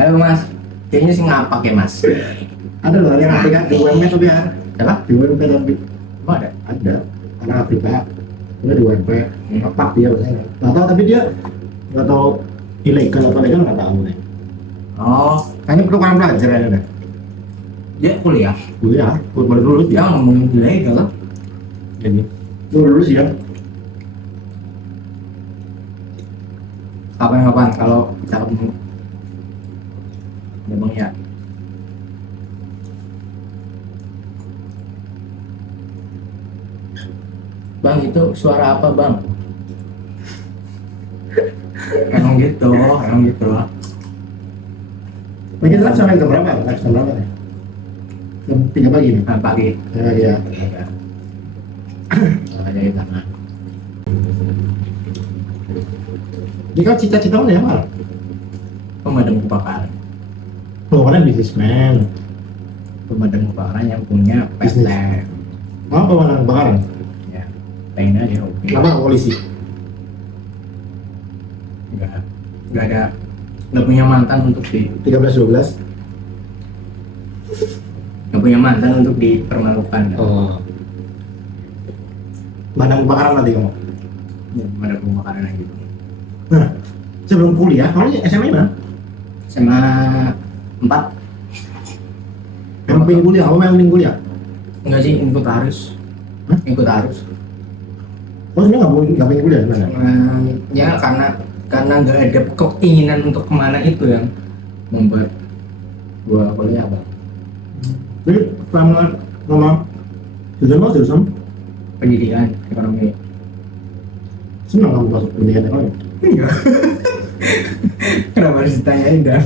halo mas, kayaknya sih ngapak ya mas. Ada loh orang Afrika di UMP tapi ya. Apa? Di UMP tapi Emang ada? ada orang Afrika. Dia di UMP. Ngapak dia biasanya. Nggak tahu tapi dia nggak tahu ilegal atau legal nggak tahu nih. Oh, Kayaknya perlu kan pelajar ya deh. dia kuliah. Kuliah, baru lulus Dia ya. ngomongin ilegal lah. Jadi, baru lulus ya. Kapan-kapan kalau kita ketemu. Memang ya. Bang itu suara apa bang? emang gitu. Lagi live sampai jam berapa? Live jam berapa nih? Jam 3 pagi nih. Nah, pagi. Ya. Ada di tangan. Jadi kau cita-citamu ya apa? Pemadam kebakaran. Pokoknya bisnismen. Pemadam kebakaran yang punya Bisnis. PT. Mau pemadam kebakaran? Ya, pengen aja oke. Kenapa polisi? Nggak ada, nggak punya mantan untuk di 13-12. nggak punya mantan untuk dipermalukan. Oh. Bandang kebakaran tadi kamu. Ya, ada pembakaran lagi gitu. Nah, sebelum kuliah, kamu SMA mana? Sama 4. Memang pengen kuliah, kamu memang pengen kuliah? Enggak sih, ikut arus. Hah? Ikut arus. Oh, sebenarnya nggak pengen kuliah gimana? Ya karena nggak ada keinginan untuk kemana itu yang membuat gua kuliah bang. Jadi sama jurusan Pendidikan ekonomi. senang kamu masuk pendidikan ekonomi? Enggak. Kenapa harus ditanyain dan?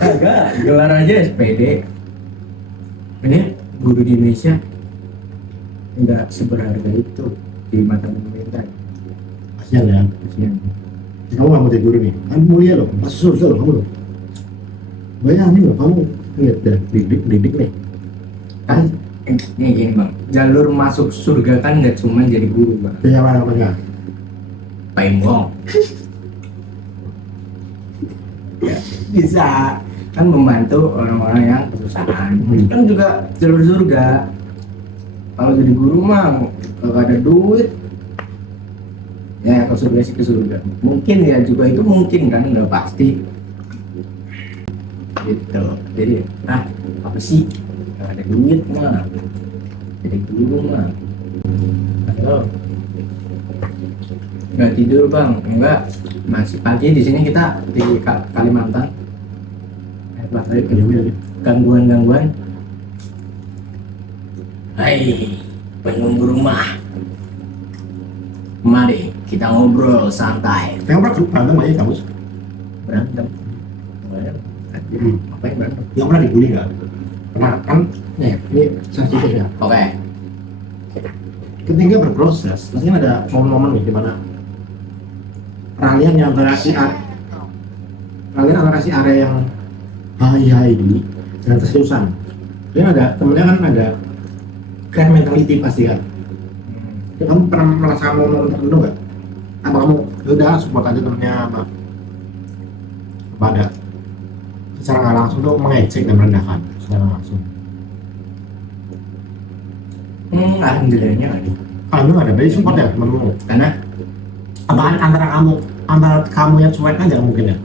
Agak gelar aja SPD. Ini guru di Indonesia nggak seberharga itu di mata pemerintah. Kasian ya. Kasihan. Kamu nggak mau jadi guru nih? Kan mulia loh, masuk surga loh kamu loh. Bayangin loh, kamu lihat deh, didik nih. Kan ini gini bang, jalur masuk surga kan nggak cuma jadi guru bang. Jadi apa namanya? Paimbong. Ya, bisa kan membantu orang-orang yang kesusahan. Kan juga jalur surga. Kalau jadi guru mah kalau ada duit ya ke surga sih ke surga. Mungkin ya juga itu mungkin kan nggak pasti. Gitu. Jadi apa sih? Nggak ada duit mah. Jadi guru mah. Halo. Nggak tidur bang, enggak masih pagi di sini kita di Kalimantan. Tadi gangguan. Hai penunggu rumah, mari kita ngobrol santai. Kamu pernah berantem aja kamu? Berantem. Apa yang berantem? Yang pernah dibully nggak? Pernah kan? Nih, ini sensitif ya. Oke. Ketika berproses, pasti kan ada momen-momen nih di mana peralihan antara si area yang hai ini dengan keseriusan. Dia ada temennya kan ada crash mentality pasti kan. Ya, kamu pernah merasakan momen tertentu nggak? Apa kamu ya udah support aja temennya apa ada secara nggak langsung tuh mengejek dan merendahkan secara langsung? Alhamdulillahnya ada. Kamu nggak ada, berarti support ya temenmu. Karena Apaan antara kamu yang cuek aja mungkin ya?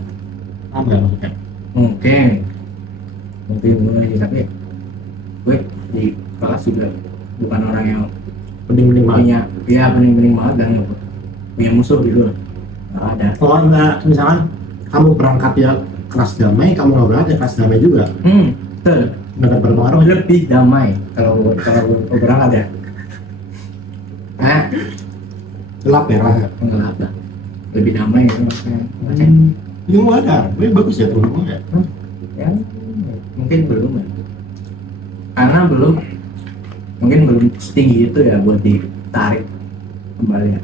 Apa nggak maksudnya? mungkin mulai sih, tapi gue di kelas juga bukan orang yang Penting-penting banget. punya ya pening-pening banget dan nggak punya musuh gitu loh. Nggak ada. Kalau enggak, misalkan kamu berangkat ya kelas damai, kamu nggak berangkat ya kelas damai juga. Betul. Nggak berpengaruh. Lebih damai kalau berangkat ya. Nah, Gelap ya rasanya. enggak lah. Lebih damai gitu maksudnya. Ini wajar, ini bagus ya teman-teman ya. Ya, mungkin belum ya. Karena mungkin belum setinggi itu ya buat ditarik kembali ya.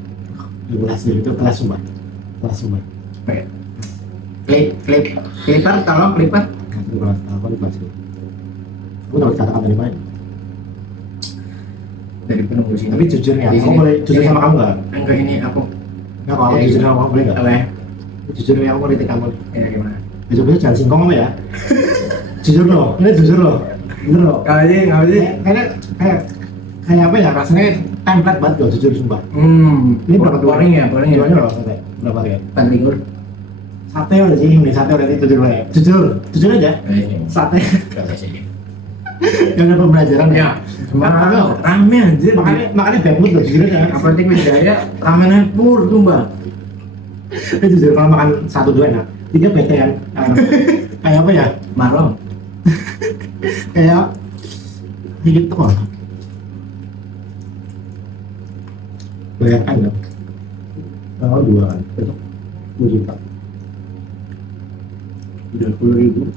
Itu kelas sumpah. Kayak Clipper, tolong Clipper. Itu kelas apa di kelas itu? Aku dapat kata-kata dari mana? Dari penunggu sini. Tapi jujur ya, Di aku sini. boleh jujur sama kamu nggak? Enggak, ini aku Nggak, kalau aku Ya, jujur sama kamu boleh nggak? apa ya? Jujur nih aku kritik kamu. Ya gimana? Besok-besok jangan singkong kamu ya. Jujur loh, ini jujur loh. Bener loh. Kalau sih, Kayak apa ya, rasanya template banget loh, jujur sumpah. Ini berapa tuh? Boring ya. Jualnya berapa sate? Berapa ya? Likur. Sate udah sih, ini sate udah jujur ya. Jujur aja. Sate yang ada pembelajaran ya. Ya, rame anjir. Makanya bad loh, jujur aja. Apa sih bedanya? Ramennya pur tuh mbak. Jujur kalau makan 1-2 enak, 3 bete kan. Kayak apa ya? Marlon. Kayak dikit tuh. Bayangkan dong. Kalau 2 kan, besok 2 juta. 30.000.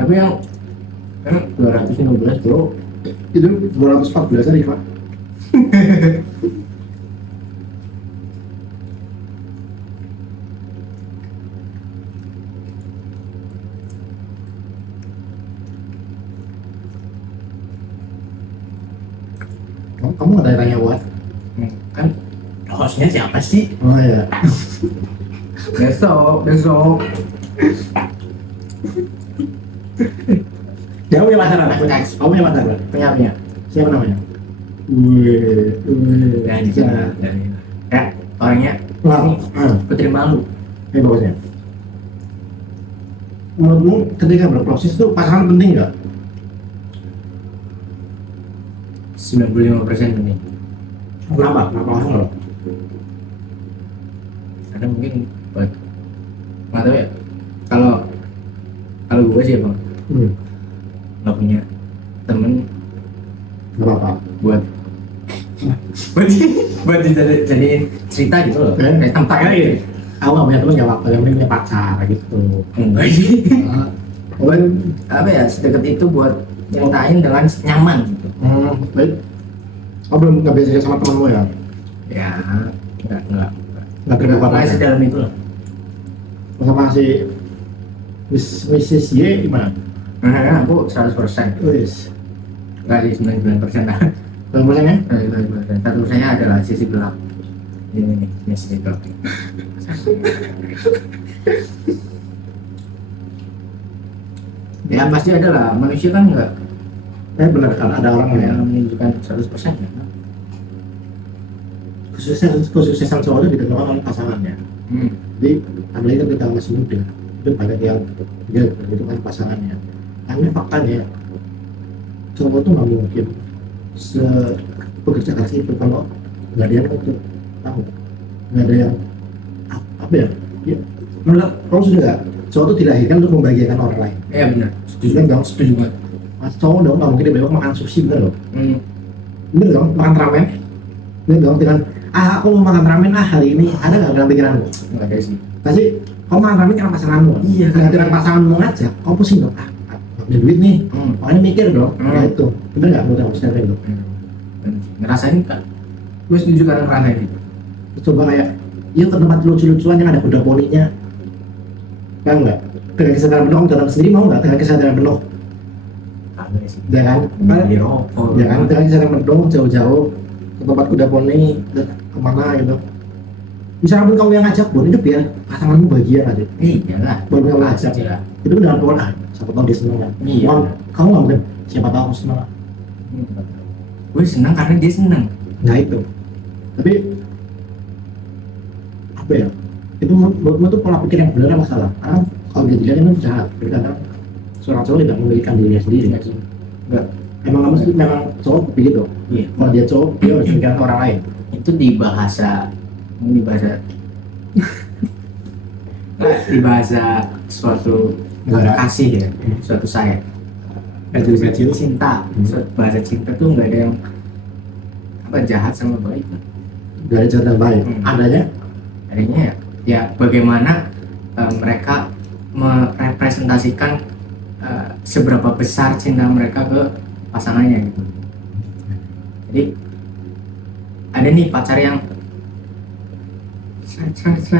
Tapi yang kan 215 bro. Itu 214 aja Pak. Kamu nggak tanya buat? Kan hostnya siapa sih? Oh iya. Besok Dia punya pacar apa? Next. Kamu punya pacar apa? Punya. Siapa namanya? Wih, Dan itu ya orangnya Wah, putri malu. ini bagusnya. Menurutmu ketika berproses itu pasangan penting nggak? 95% ini. Kenapa? Kenapa langsung nggak? Ada mungkin buat nggak tahu ya. Kalau kalau gue sih bang nggak punya temen Nggak apa-apa. buat buat dijadiin cerita gitu loh. Kayak tempatnya gitu. Aku nggak punya temen nggak apa-apa, yang penting punya pacar gitu. Enggak sih. Buat apa ya sedekat itu buat nyeritain dengan nyaman gitu. Baik. Oh belum nggak biasa sama temenmu ya? Ya enggak Nggak terbuka masih banget. dalam itu lah. Sama si Mrs. Y gimana? Nah, aku 100%. Wis. Enggak sih 99% lah. Berapa persennya? 1%. 1%-nya adalah sisi gelap. Ini nih sisi gelap. Ya pasti ada lah. Manusia kan enggak Benar kan ada orang yang yang menunjukkan 100% ya. kesuksesan cowok itu ditentukan oleh pasangannya. Jadi apalagi ketika masih muda itu banyak yang dia itu kan pasangannya. Karena faktanya cowok itu nggak mungkin bekerja keras itu kalau nggak ada yang untuk tahu, nggak ada yang apa ya? Ya menurut kamu sudah nggak? Cowok itu dilahirkan untuk membahagiakan orang lain. Iya benar. Setuju kan dong? Setuju banget. Mas cowok dong nggak mungkin dia makan sushi bener loh. Bener dong makan ramen. Bener dong dengan aku mau makan ramen hari ini ada nggak dalam pikiranmu? Enggak ada sih. Pasti kamu makan ramen karena pasanganmu. Iya. Dengan pasanganmu ngajak, kamu pusing dong. Ada duit nih, makanya mikir dong. Ya itu, bener nggak menurut kamu sebenarnya itu? Ngerasain kan? Gue setuju karena ngerasain itu. Terus coba kayak, yuk ke tempat lucu-lucuan yang ada kuda poninya, kan nggak? Dengan kesadaran penuh, dalam sendiri mau nggak? Dengan kesadaran penuh, Kagak sih. ya kan? Beli rokok. Ya kan? Dengan kesadaran penuh jauh-jauh ke tempat kuda poni, kemana gitu. Misalnya pun kamu yang ngajak, bon itu biar pasanganmu bahagia aja. Iya lah. Baru kamu ngajak, Iya. itu dengan pola. Siapa tahu dia seneng kan? Iya. Kamu nggak mungkin. Siapa tahu aku seneng. Gue senang karena dia senang. Nah itu, tapi apa ya? Itu menurutmu tuh pola pikir yang benar apa salah? Karena kalau dia dilihat itu jahat. Kadang seorang cowok tidak memiliki dirinya sendiri. Enggak. Emang kamu sih memang cowok begitu. Iya. Kalau dia cowok dia harus memikirkan orang lain. Itu di bahasa di bahasa suatu Negara. kasih ya, suatu sayang. Kecil-kecil. Cinta, bahasa cinta tuh nggak ada yang apa jahat sama baik. Dari jahat dan baik. Adanya Adanya ya bagaimana mereka merepresentasikan seberapa besar cinta mereka ke pasangannya gitu. Jadi ada nih pacar yang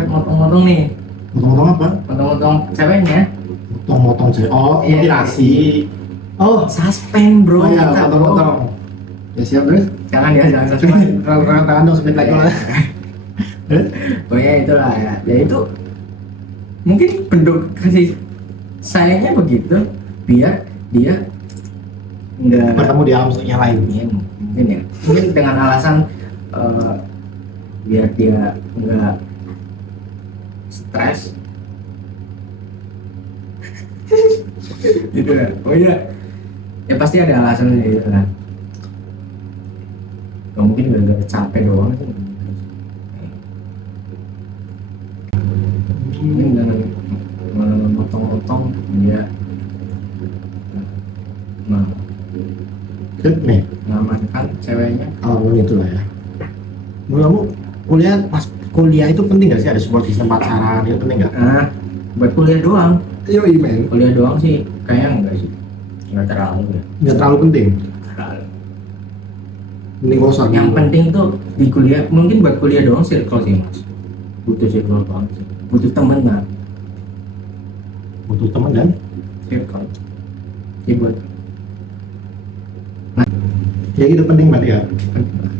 motong-motong nih, motong-motong apa? motong-motong ceweknya. Motong-motong cewek. Oh, Iya. mutilasi. Oh, Suspend bro, oh ya, kita bro. motong-motong. Ya siap terus. Jangan ya, jangan suspend. Rangka tangan dong sebut lagi. Pokoknya itulah ya. Ya itu mungkin bentuk kasih sayangnya begitu biar dia nggak Bertemu di alam yang lain. ya, mungkin ya mungkin dengan alasan biar dia nggak stres gitu ya. Oh iya ya pasti ada alasannya gitu kan. Gak mungkin gara-gara capek doang sih. Mungkin dengan memotong-potong dia Nih, mengamankan ceweknya. apapun itulah ya. Menurut kamu kuliah pas kuliah itu penting nggak sih ada support system pacaran itu penting nggak? Nah buat kuliah doang, Iya men. kuliah doang sih kayaknya enggak sih, nggak terlalu ya. Nggak terlalu penting. Terlalu. Mending gak usah. Yang penting tuh di kuliah mungkin buat kuliah doang circle sih mas, butuh circle banget sih, butuh temen nggak butuh teman dan circle sih buat ya itu penting banget ya.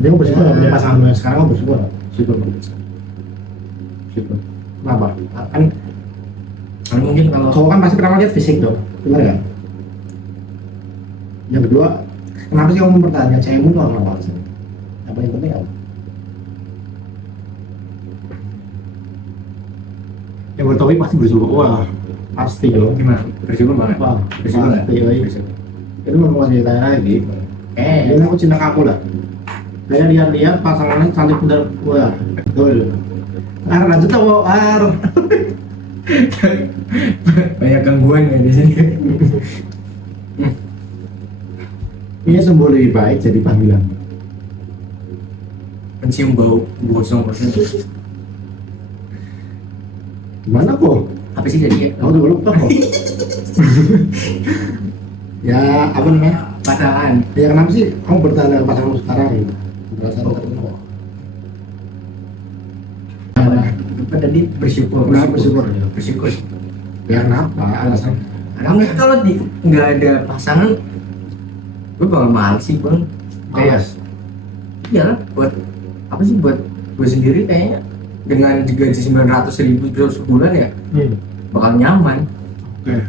Dia mau bersyukur nggak punya pasangan yang sekarang mau bersyukur nggak? circle banget. Circle. Kenapa? Kan Karena mungkin kalau Cowok kan pasti pertama lihat fisik dong, benar nggak? Yang kedua, kenapa sih kamu mempertahankan cewekmu tuh apa sih? Apa yang penting apa? Yang bertopik pasti bersyukur, wah pasti dong. gimana? Bersyukur banget. Wah, Bersyukur nggak? pasti yoi. Bersyukur. Itu mau mau ditanya lagi. Ini aku cinta kamu lah. Saya lihat-lihat pasangannya saling benar, wah betul. Lanjut tau, Banyak gangguan ya di sini. Ini sembuh lebih baik jadi panggilan. Mencium bau gosong. Gimana kok? Apa sih jadi ya? Kamu tuh lupa kok. Ya apa namanya? Pasangan. Ya kenapa sih kamu bertahan dengan pasanganmu sekarang gitu? Berdasarkan tertentu. Apa tadi bersyukur? Kenapa bersyukur? Bersyukur. Ya kenapa? Alasan? Karena kalau nggak ada pasangan, gue bakal males sih bang. Kayak iyalah buat apa sih buat gue sendiri kayaknya dengan gaji 900.000 sebulan ya bakal nyaman. Oke.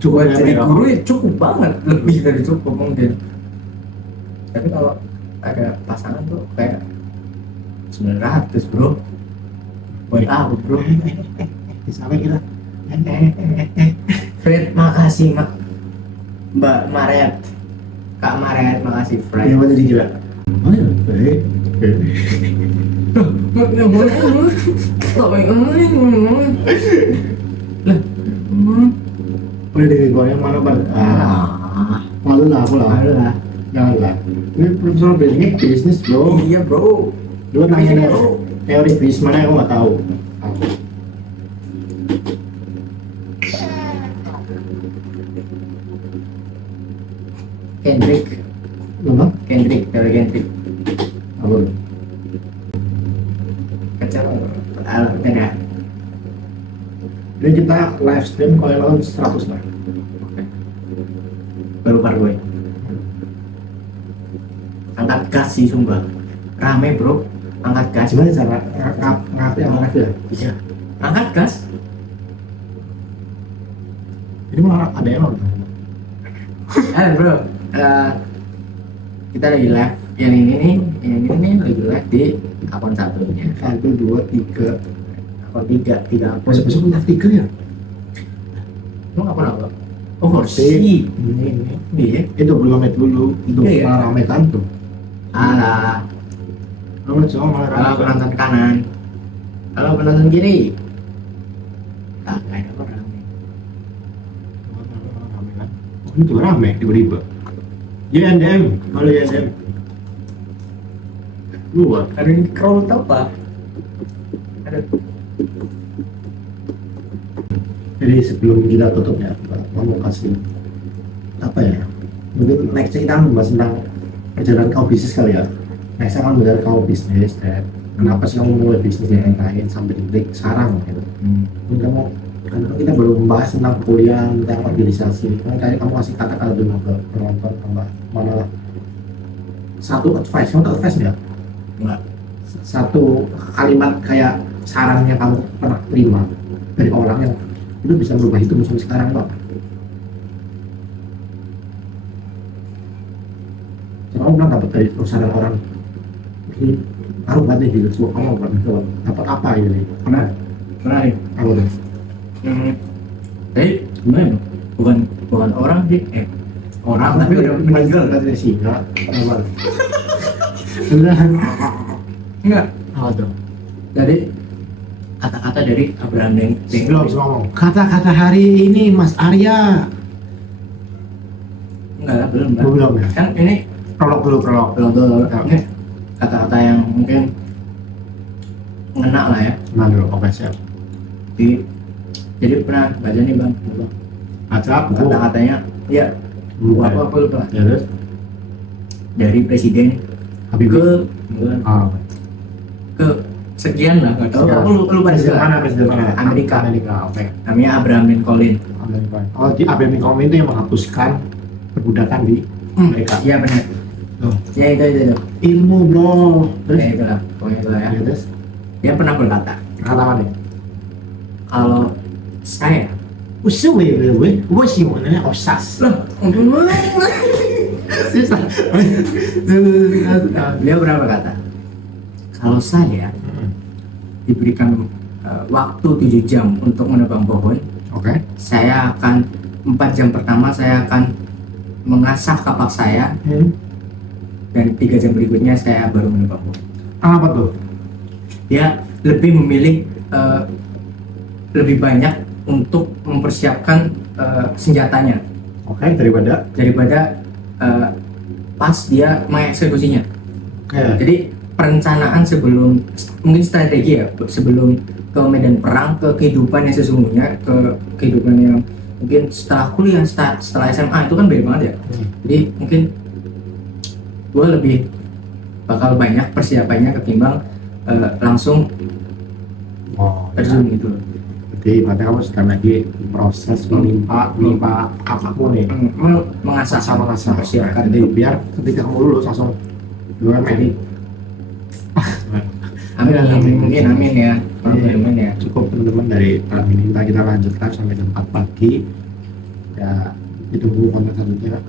Buat jadi guru ya cukup banget, lebih dari cukup mungkin. Tapi kalau ada pasangan tuh kayak 900 bro. Buat apa bro? Sampai kita. Fred, makasih Mbak Maret, Kak Maret, makasih Fred. Yang mana jadi gila? Oh ya, baik. Udah deh, gue yang mana pada? Malu lah, aku lah. Jangan lah. Ini profesional brandingnya bisnis bro. Iya bro. Lu nanya teori bisnis mana yang aku nggak tahu. Kendrick, Apa? teori Kendrick. Apa? Kacau. Beda. Ini kita live stream kalau yang nonton 100 lah. Baru par gue. Angkat gas sih sumpah. Rame bro. Angkat gas. Gimana cara ngapain yang live ya? Iya. Angkat gas. Ini malah ada yang nonton. Bro. Kita lagi live. Yang ini nih lagi live di akun satunya. 1, 2, 3. Akun tiga akun. Besok live 3 ya? Lu akun apa? Oh, Ini. Iya. Itu belum met dulu. Itu Iya. malah rametan tuh. Alah. Belum met soal malah Kalau rametan. penonton kanan, kalau penonton kiri, tak ada orang. Ini tuh rame tiba-tiba. YNDM, halo YNDM. Luar. Ada yang crowd apa? Ada. Jadi sebelum kita tutup ya, mau kasih apa ya? Mungkin next kita membahas tentang perjalanan kau bisnis kali ya. Next akan belajar kau bisnis dan kenapa sih kamu mulai bisnis yang lain sampai detik sekarang gitu. Mungkin kamu kan kita baru membahas tentang kuliah, tentang organisasi. Kan kayak kamu kasih kata-kata dulu ke penonton mana satu advice, kamu tahu advice ya? Enggak. Satu kalimat kayak saran yang kamu pernah terima dari orang yang itu bisa merubah hidup musuh sekarang apa? Kamu pernah dapat dari perusahaan orang ini taruh banget di hidup kamu pernah dapat apa ini? Pernah ya? Apa tuh? Tapi gimana? Bukan orang sih. Orang tapi udah meninggal. Tadi sih enggak. Apa? Enggak. Apa tuh? Jadi kata-kata dari Abraham Belum ngomong. Kata-kata hari ini Mas Arya. Enggak lah, belum. Belum ya. Kan ini Prolog dulu prolog. Ini kata-kata yang mungkin ngena lah ya. Nah dulu oke siap. Jadi pernah baca nih bang, Baca buku. kata-katanya ya apa lupa Ya terus dari presiden Habibie. Ah. ke sekian lah nggak tahu Sekian. aku lupa Presiden juga. mana? Presiden mana? Amerika. Amerika. Oke. Namanya Abraham Lincoln. Amerika. Oh di Abraham Lincoln itu yang menghapuskan perbudakan di Amerika. Iya benar. Oh. Ya itu Ilmu bro. Terus ya itulah pokoknya itulah ya. ya terus Dia pernah berkata kata mana? kalau saya 不是我喜欢的那 osas loh susah beliau berapa kata kalau saya diberikan waktu 7 jam untuk menebang pohon, Oke. saya akan 4 jam pertama saya akan mengasah kapak saya dan 3 jam berikutnya saya baru menebang pohon. apa tuh Dia lebih memilih lebih banyak untuk mempersiapkan senjatanya oke daripada daripada pas dia mengeksekusinya. oke Jadi perencanaan sebelum mungkin strategi ya sebelum ke medan perang ke kehidupan yang sesungguhnya ke kehidupan yang mungkin setelah kuliah setelah SMA itu kan beda banget ya. Jadi mungkin gue lebih bakal banyak persiapannya ketimbang langsung Oh, terjun gitu loh. jadi berarti kamu sedang lagi proses menimpa kapakmu nih. Mengasah Mengasah. persiapkan Jadi biar ketika kamu lulus langsung BUMN. jadi amin mungkin amin ya amin ya. Cukup teman-teman dari ini kita lanjutkan sampai jam 4 pagi. Ya, ditunggu konten selanjutnya.